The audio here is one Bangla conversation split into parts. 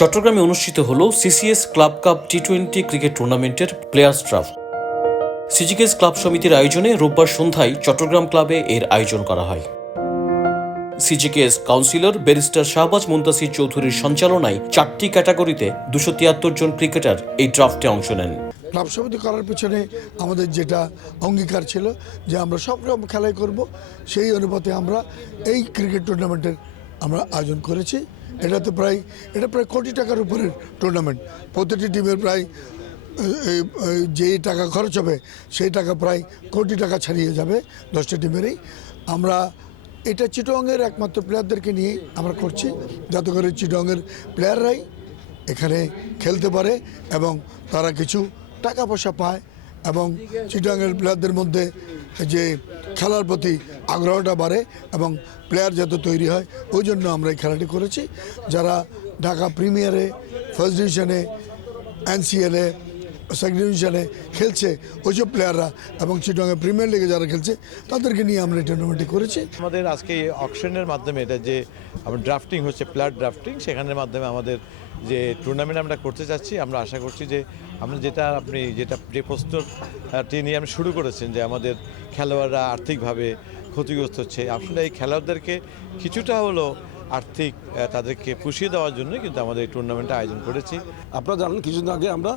চট্টগ্রামে অনুষ্ঠিত হল সিসিএস ক্লাব কাপ টি-20 ক্রিকেট টুর্নামেন্টের প্লেয়ার্স ড্রাফট। সিজিকেস ক্লাব সমিতির আয়োজনে রোববার সন্ধ্যায় চট্টগ্রাম ক্লাবে এর আয়োজন করা হয়। সিজিকেএস কাউন্সিলর ব্যারিস্টার শাহবাজ মুনতাসির চৌধুরীর সঞ্চালনায় 4টি ক্যাটাগরিতে 273 জন ক্রিকেটার এই ড্রাফটে অংশ নেন। ক্লাব সমিতি করার পিছনে আমাদের যেটা অঙ্গীকার ছিল যে আমরা সব রকম খেলাই করব, সেই অনুপাতে আমরা এই ক্রিকেট টুর্নামেন্টের আমরা আয়োজন করেছি। এটা প্রায় কোটি টাকার উপরের টুর্নামেন্ট। প্রতিটি টিমের প্রায় যে টাকা খরচ হবে সেই টাকা প্রায় কোটি টাকা ছাড়িয়ে যাবে 10টা টিমেরই। আমরা এটা চিটগংয়ের একমাত্র প্লেয়ারদেরকে নিয়ে আমরা করছি, যাতে করে চিটগংয়ের প্লেয়াররাই এখানে খেলতে পারে এবং তারা কিছু টাকা পয়সা পায় এবং চিটগংয়ের প্লেয়ারদের মধ্যে যে খেলার প্রতি আগ্রহটা বাড়ে এবং প্লেয়ার যাতে তৈরি হয়, ওই জন্য আমরা এই খেলাটি করেছি। যারা ঢাকা প্রিমিয়ারে, ফার্স্ট ডিভিশনে, এনসিএলে, সেকেন্ড ডিভিশনে খেলছে ওইসব প্লেয়াররা এবং চিটগংয়ের প্রিমিয়ার লিগে যারা খেলছে তাদেরকে নিয়ে আমরা এই টুর্নামেন্টটি করেছি। আমাদের আজকে এই অকশনের মাধ্যমে এটা যে আমার ড্রাফটিং হচ্ছে, প্লেয়ার ড্রাফটিং, সেখানের মাধ্যমে আমাদের যে টুর্নামেন্ট আমরা করতে চাচ্ছি, আমরা আশা করছি যে আমরা যে প্রস্তুতি নিয়ে আপনি শুরু করেছেন যে আমাদের খেলোয়াড়রা আর্থিকভাবে ক্ষতিগ্রস্ত হচ্ছে, আসলে এই খেলোয়াড়দেরকে কিছুটা হলো আর্থিক তাদেরকে পুষিয়ে দেওয়ার জন্য কিন্তু আমাদের এই টুর্নামেন্টটা আয়োজন করেছি। আপনারা জানেন কিছুদিন আগে আমরা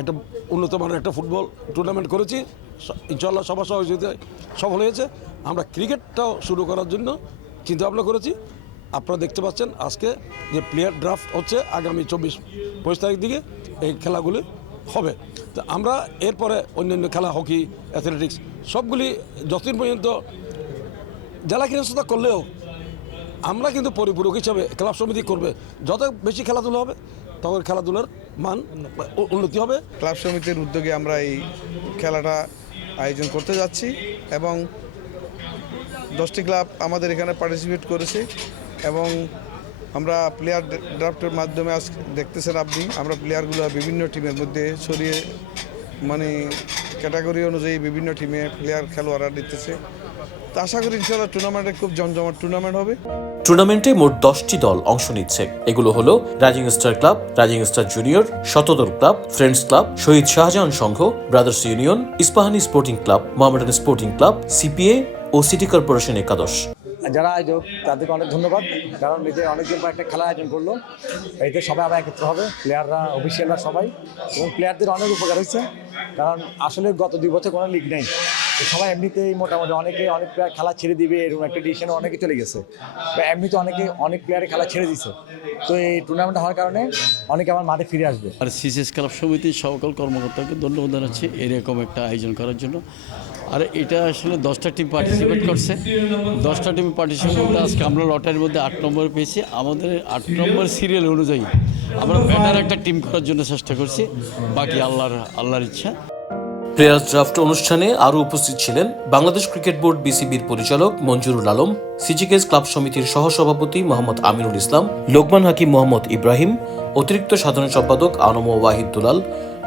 একটা উন্নত মানের একটা ফুটবল টুর্নামেন্ট করেছি, ইনশাআল্লাহ সবার সহযোগিতায় সফল হয়েছে। আমরা ক্রিকেটটাও শুরু করার জন্য চিন্তা ভাবনা করেছি। আপনারা দেখতে পাচ্ছেন আজকে যে প্লেয়ার ড্রাফট হচ্ছে, আগামী 24-25 তারিখ দিকে এই খেলাগুলি হবে। তো আমরা এরপরে অন্যান্য খেলা, হকি, অ্যাথলেটিক্স সবগুলি যতদিন পর্যন্ত জেলা ক্রীড়া করলেও আমরা কিন্তু পরিপূরক হিসাবে ক্লাব সমিতি করবে। যত বেশি খেলাধুলা হবে তখন খেলাধুলার মান উন্নতি হবে। ক্লাব সমিতির উদ্যোগে আমরা এই খেলাটা আয়োজন করতে যাচ্ছি এবং 10টি ক্লাব আমাদের এখানে পার্টিসিপেট করেছে এবং আমরা প্লেয়ার ড্রাফটের মাধ্যমে আজ দেখতেছেন আপনি, আমরা প্লেয়ারগুলো বিভিন্ন টিমের মধ্যে ছড়িয়ে ক্যাটাগরি অনুযায়ী বিভিন্ন টিমে প্লেয়ার খেলোয়াড়রা দিতেছে। তো আশা করি ইনশাআল্লাহ টুর্নামেন্টে খুব জমজমাট টুর্নামেন্ট হবে। টুর্নামেন্টে মোট 10টি দল অংশ নিচ্ছে। এগুলো হলো rising star club, rising star junior, Shatadal club, friends club, Shahid Shahjahan Sangha, brothers union, Ispahani sporting club, Mohammedan sporting club, CPA ও সিটি কর্পোরেশন একাদশ। যারা আয়োজক তাদেরকে অনেক ধন্যবাদ, কারণ এতে অনেকদিন পর একটা খেলা আয়োজন করলো। এতে সবাই আবার একত্র হবে, প্লেয়াররা, অফিসিয়ালরা সবাই, এবং প্লেয়ারদের অনেক উপকার হয়েছে। কারণ আসলে গত 2 বছর কোনো লিগ নেই, সবাই এমনিতেই মোটামুটি অনেক প্লেয়ার খেলা ছেড়ে দিবে এরকম একটা ডিসিশনে অনেকে চলে গেছে, বা এমনিতে অনেক প্লেয়ারে খেলা ছেড়ে দিছে। তো এই টুর্নামেন্ট হওয়ার কারণে অনেকে আমার মাঠে ফিরে আসবে। আর সিসিএস ক্লাব সমিতির সকল কর্মকর্তাকে ধন্যবাদ জানাচ্ছি এরকম একটা আয়োজন করার জন্য। আর এটা আসলে 10টা টিম পার্টিসিপেট করছে। 10টা টিম পার্টিসিপেট করতে আজকে আমরা লটারির মধ্যে 8 নম্বর পেয়েছি। আমাদের 8 নম্বর সিরিয়াল অনুযায়ী আমরা বেটার একটা টিম করার জন্য চেষ্টা করছি, বাকি আল্লাহর ইচ্ছা। প্লেয়ার্স ড্রাফট অনুষ্ঠানে আরও উপস্থিত ছিলেন বাংলাদেশ ক্রিকেট বোর্ড বিসিবির পরিচালক মঞ্জুরুল আলম, সিজিকেস ক্লাব সমিতির সহসভাপতি মোহাম্মদ আমিনুল ইসলাম, লোকমান হাকিম মোহাম্মদ ইব্রাহিম, অতিরিক্ত সাধারণ সম্পাদক আনম ওয়াহিদ দুলাল,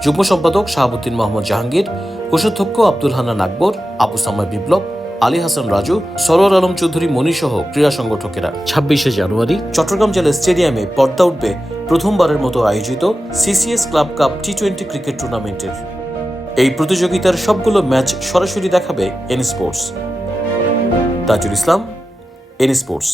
যুগ্ম সম্পাদক শাহাবুদ্দিন মোহাম্মদ জাহাঙ্গীর, কোষাধ্যক্ষ আব্দুল হান্নান আকবর, আবু সামায় বিপ্লব, আলী হাসান রাজু, সরোয়ার আলম চৌধুরী মনি সহ ক্রীড়া সংগঠকেরা। 26শে জানুয়ারি চট্টগ্রাম জেলা স্টেডিয়ামে পর্দা উঠবে প্রথমবারের মতো আয়োজিত সিসিএস ক্লাব কাপ টি-20 ক্রিকেট টুর্নামেন্টের। এই প্রতিযোগিতার সবগুলো ম্যাচ সরাসরি দেখাবে N sports. Tajul Islam, N sports.